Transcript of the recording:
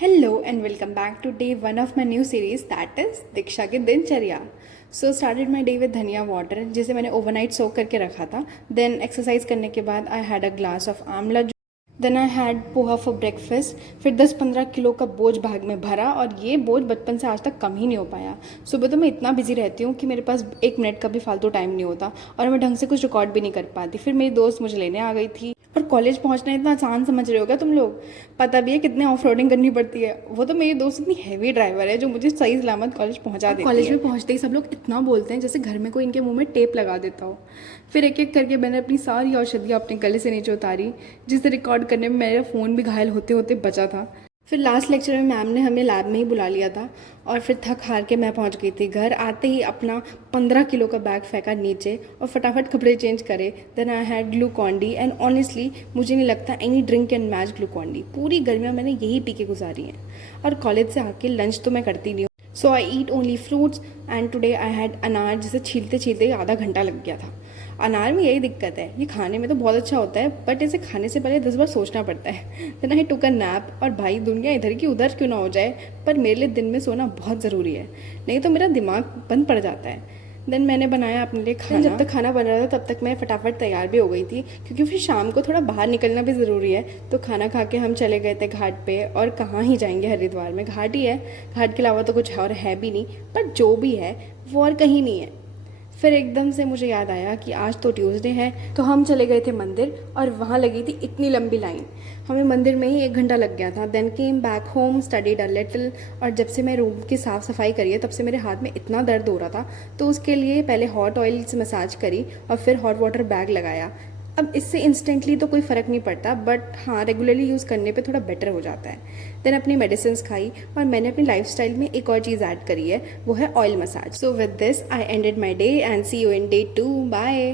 Hello and welcome back to day one of my new series that is दीक्षा की दिनचर्या. So started my day with धनिया water जिसे मैंने overnight soak करके रखा था. Then एक्सरसाइज करने के बाद I had a glass of आंवला. Then I had poha for breakfast. फिर 10-15 किलो का बोझ बैग में भरा और ये बोझ बचपन से आज तक कम ही नहीं हो पाया. सुबह तो मैं इतना बिजी रहती हूँ कि मेरे पास 1 मिनट का भी फालतू टाइम नहीं होता और मैं ढंग से कुछ रिकॉर्ड भी नहीं कर पाती. फिर मेरी दोस्त मुझे लेने आ गई थी. और कॉलेज पहुँचना इतना आसान समझ रहे हो क्या तुम लोग? पता भी है कितने ऑफ रोडिंग करनी पड़ती है. वो तो मेरी दोस्त इतनी हैवी ड्राइवर है जो मुझे सही सलामत कॉलेज पहुँचा देती है. कॉलेज में पहुँचते ही सब लोग इतना बोलते हैं जैसे घर में कोई इनके मुंह में टेप लगा देता हो. फिर एक एक करके मैंने अपनी सारी औषधियाँ अपने गले से नीचे उतारी जिससे रिकॉर्ड करने में मेरा फ़ोन भी घायल होते होते बचा था. फिर लास्ट लेक्चर में मैम ने हमें लैब में ही बुला लिया था और फिर थक हार के मैं पहुंच गई थी घर. आते ही अपना 15 किलो का बैग फेंका नीचे और फटाफट कपड़े चेंज करे. Then I had Glucon D and honestly मुझे नहीं लगता any drink can match Glucon D. पूरी गर्मियाँ मैंने यही पी के गुजारी हैं और कॉलेज से आके लंच तो मैं करती नहीं हूँ. So I eat only fruits and today I had अनार जिसे छीलते छीलते आधा घंटा लग गया था. अनार में यही दिक्कत है, ये खाने में तो बहुत अच्छा होता है बट इसे खाने से पहले 10 बार सोचना पड़ता है. Then I took a nap. और भाई दुनिया इधर की उधर क्यों ना हो जाए पर मेरे लिए दिन में सोना बहुत ज़रूरी है, नहीं तो मेरा दिमाग बंद पड़ जाता है. देन मैंने बनाया अपने लिए खाना. जब तक खाना बन रहा था तब तक मैं फटाफट तैयार भी हो गई थी क्योंकि फिर शाम को थोड़ा बाहर निकलना भी ज़रूरी है. तो खाना खा के हम चले गए थे घाट पे. और कहाँ ही जाएंगे, हरिद्वार में घाट ही है. घाट के अलावा तो कुछ और है भी नहीं, पर जो भी है वो और कहीं नहीं है. फिर एकदम से मुझे याद आया कि आज तो ट्यूसडे है तो हम चले गए थे मंदिर और वहाँ लगी थी इतनी लंबी लाइन. हमें मंदिर में ही 1 घंटा लग गया था. Then came back home, studied a little. और जब से मैं रूम की साफ़ सफाई करी है तब से मेरे हाथ में इतना दर्द हो रहा था तो उसके लिए पहले हॉट ऑयल से मसाज करी और फिर हॉट वाटर बैग लगाया. अब इससे इंस्टेंटली तो कोई फ़र्क नहीं पड़ता बट हाँ रेगुलरली यूज़ करने पे थोड़ा बेटर हो जाता है. देन अपनी मेडिसिन खाई और मैंने अपनी लाइफस्टाइल में एक और चीज़ ऐड करी है, वो है oil massage. So with this I ended my day and see you in day 2. Bye.